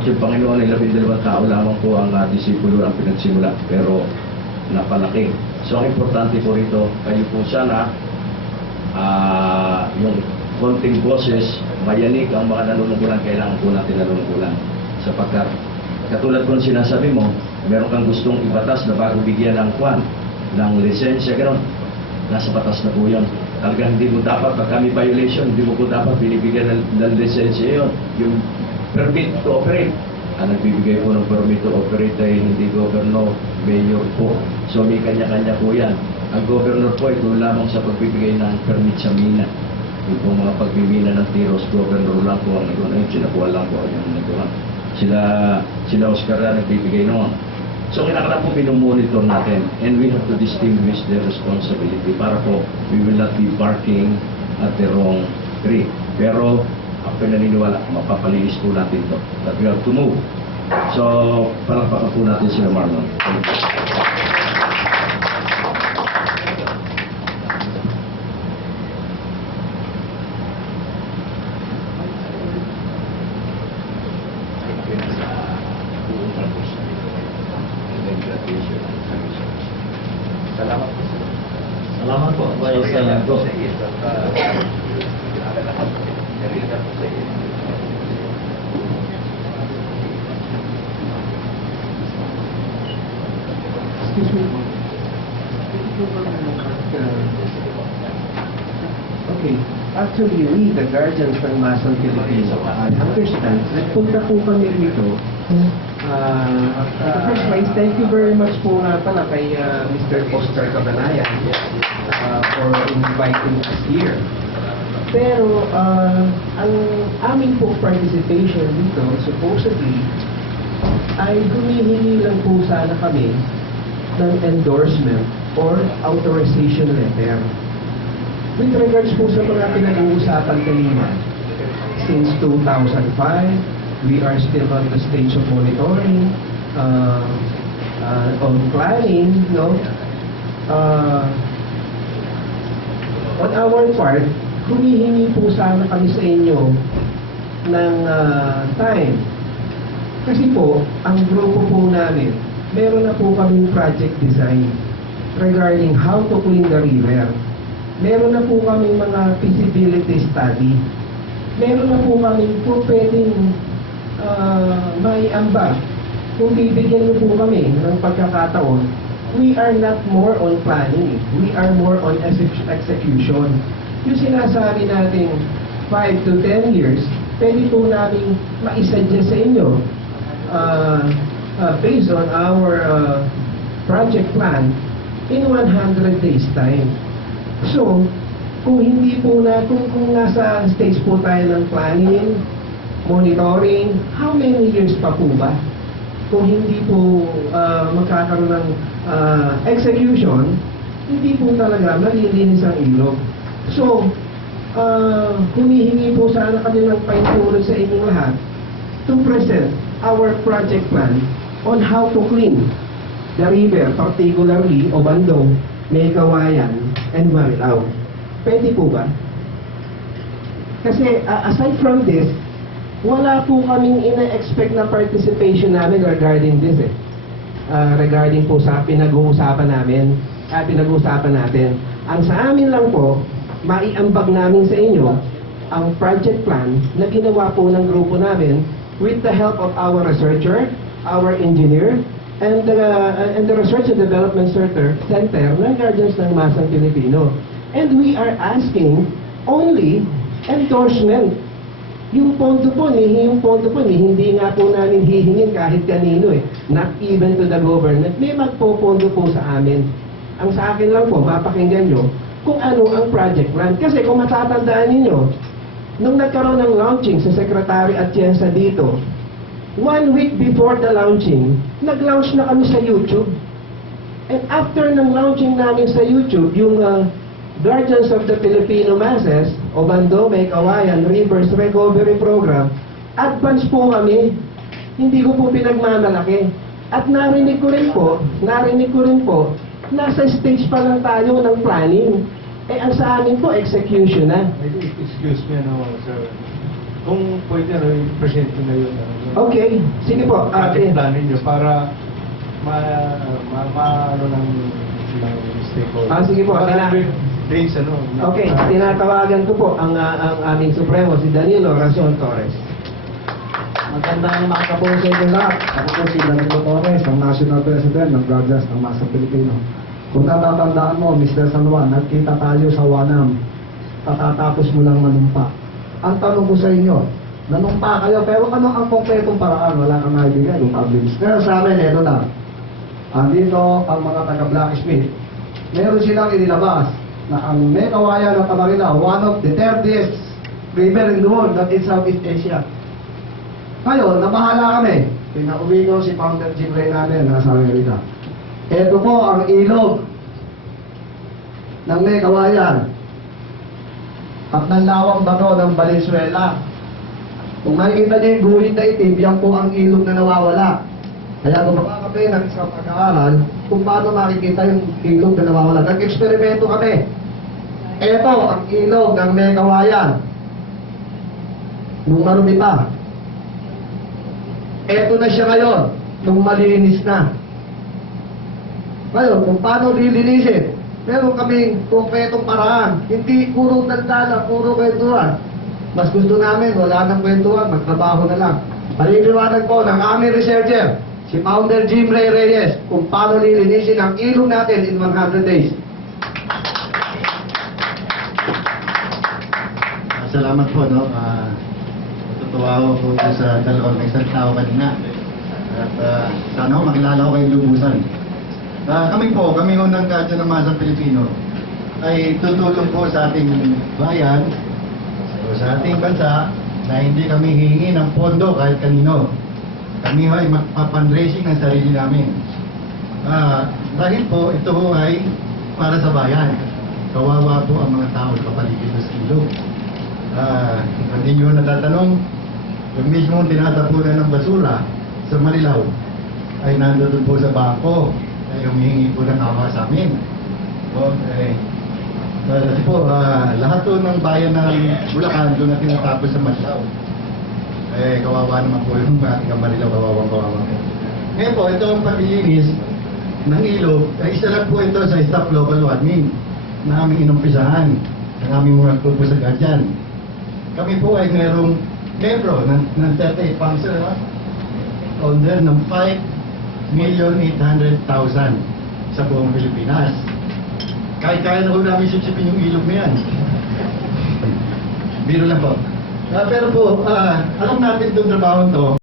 At yung Panginoon ay 12 tao lamang po ang disipulo ang pinagsimula, pero napalaki. So ang importante po rito, kayo po sana, yung konting boses, mayanig ang mga nanunungkulan, kailangan po natin nanunungkulan. Sapagkat, katulad po sinasabi mo, meron kang gustong ibatas na bago bigyan ng kwan, ng lisensya, gano'n. Nasa batas na po yun. Talagang hindi mo dapat, pag kami violation, hindi mo po dapat binibigyan ng lisensya yun. Yung permit to operate. Ang nagbibigay po ng permit to operate ay hindi governor, mayor po. So may kanya-kanya po yan. Ang governor po ito lamang sa pagbibigay ng permit sa mina. Yung po mga pagbibina ng tiros, governor lang po ang nagawin. Ayun, sinakuha lang po yung nagawa. Sila Oscar na nagbibigay noon. So kinakailangan po pinumonitor natin, and we have to distinguish their responsibility para po we will not be barking at the wrong tree. Pero ako naniniwala, mapapalinis po natin ito. But we have to move. So palakpakan po natin sila Marlon. Salamat po. Salamat po. Vice Chancellor. Excuse me. Okay. Actually, we, the guardians ng Masang Pilipino, I understand, nagpunta po kami rito. First place, thank you very much po nga pala kay Mr. Oscar Cabanayan for inviting us here. Pero ang aming po participation dito, supposedly, ay humihingi lang po sana kami ng endorsement or authorization letter. With regards po sa mga pinag-uusapan kanina, since 2005, we are still on the stage of monitoring, on planning, no? On our part, humihingi po sana kami sa inyo ng time. Kasi po, ang grupo po namin, meron na po kaming project design regarding how to clean the river. Meron na po kaming mga feasibility study. Meron na po kaming po pwedeng may ambag. Kung bibigyan niyo po kami ng pagkakataon, we are not more on planning. We are more on execution. Yung sinasabi natin 5 to 10 years, pwede po namin ma-suggest sa inyo based on our project plan in 100 days time. So, kung hindi po na, kung nasa stage po tayo ng planning, monitoring, how many years pa po ba? Kung hindi po magkakaroon ng execution, hindi po talaga malilinis ang ilog. So, humihingi po sana kami ng paintulong sa inyong lahat to present our project plan on how to clean the river, particularly Obando, Maykawayan, and Marilao. Pwede po ba? Kasi aside from this, wala po kaming ina-expect na participation namin regarding this regarding po sa pinag-uusapan namin, pinag-uusapan natin. Ang sa amin lang po, maiambag namin sa inyo ang project plan na ginawa po ng grupo namin with the help of our researcher, our engineer, and the Research and Development Center ng Guardians ng Masang Pilipino. And we are asking only endorsement. Yung pondo po, hindi nga po namin hihingin kahit kanino Not even to the government. May magpopondo po sa amin. Ang sa akin lang po, mapakinggan nyo kung ano ang project plan. Kasi kung matatandaan ninyo, nung nagkaroon ng launching sa Secretary Atienza dito, 1 week before the launching, nag-launch na kami sa YouTube. And after ng launching namin sa YouTube, yung Guardians of the Filipino Masses, Obando, Maykawayan, Rivers Recovery Program, advance po kami. Hindi ko po pinagmamalaki. At narinig ko rin po, nasa stage pa lang tayo ng planning. Ang sa amin po, execution na. Excuse me, sir. Kung pwede, i-present ko na yun. Okay, sige po. project plan ninyo para ano ng stakeholders. Sige po. 100 days, ano. Okay, tinatawagan ko po ang aming Supremo, si Danilo Rason Torres. Magandang umaga po sa inyo lahat. Ako po si Danilo Torres, ang National President ng Broadcast ng Masa Pilipino. Kung natatandaan mo, Mr. San Juan, nagkita tayo sa Wanam. Katatapos mo lang manumpa. Ang tanong ko sa inyo, nanumpa kayo, pero ano ang konkretong paraan? Wala kang naibigay, yung public. Pero sa amin, eto na. Andito ang mga taga-Blacksmith. Meron silang inilabas na ang May Kawayan ng Camarilla, one of the 30th river in the world, that is Southeast Asia. Ngayon, namahala kami. Pinauwi ko si Founder Jim Ray namin, nasa Amerika. Ito po ang ilog ng May Kawayan at ng lawang bato ng Valenzuela. Kung makikita niyo yung guhit na itim, yan po ang ilog na nawawala. Kaya gumawa kami ng isang pag-aaral kung paano makikita yung ilog na nawawala. Nag-eksperimento kami. Ito ang ilog ng May Kawayan. Nung marumi pa. Ito na siya ngayon, nung malinis na. Ngayon, kung paano lilinisin, meron kaming konkretong paraan. Hindi puro daldala, puro kwentuhan. Mas gusto namin, wala nang kwentuhan, magtrabaho na lang. Paliliwanag po ng aming researcher, si Founder Jim Ray Reyes, kung paano lilinisin ang ilog natin in 100 days. Salamat po, no? Natutuwa ko po sa dalawang isang tao kanina. At sana ko makilala ko kayong lubusan. Kami unang kadya ng Masang Pilipino, ay tutulong po sa ating bayan o sa ating bansa na hindi kami hihingi ng pondo kahit kanino. Kami ay magpapandraising ng sarili namin. Dahil po, ito po ay para sa bayan. Kawawa po ang mga tao sa paligid ng ilog. Hindi nyo natatanong, yung mismo tinatapunan ng basura sa Marilao ay nandoon po sa bangko ay humihingi po ng awa sa amin. Kasi po, lahat po ng bayan ng Bulacan doon na tinatapos sa Marilao. Kawawa naman po yung ating Marilao, kawawa po. Ngayon po, ito ang paglilinis ng ilog, ay isa lang po ito sa staff local admin na aming inumpisahan ng aming mga pupusagan dyan. Kami po ay merong membro ng 38 Council, owner ng 5,800,000 sa buong Pilipinas. Kahit kaya na ko namin sipsipin yung ilog na yan. Biro lang po. Pero po, alam natin itong trabaho to,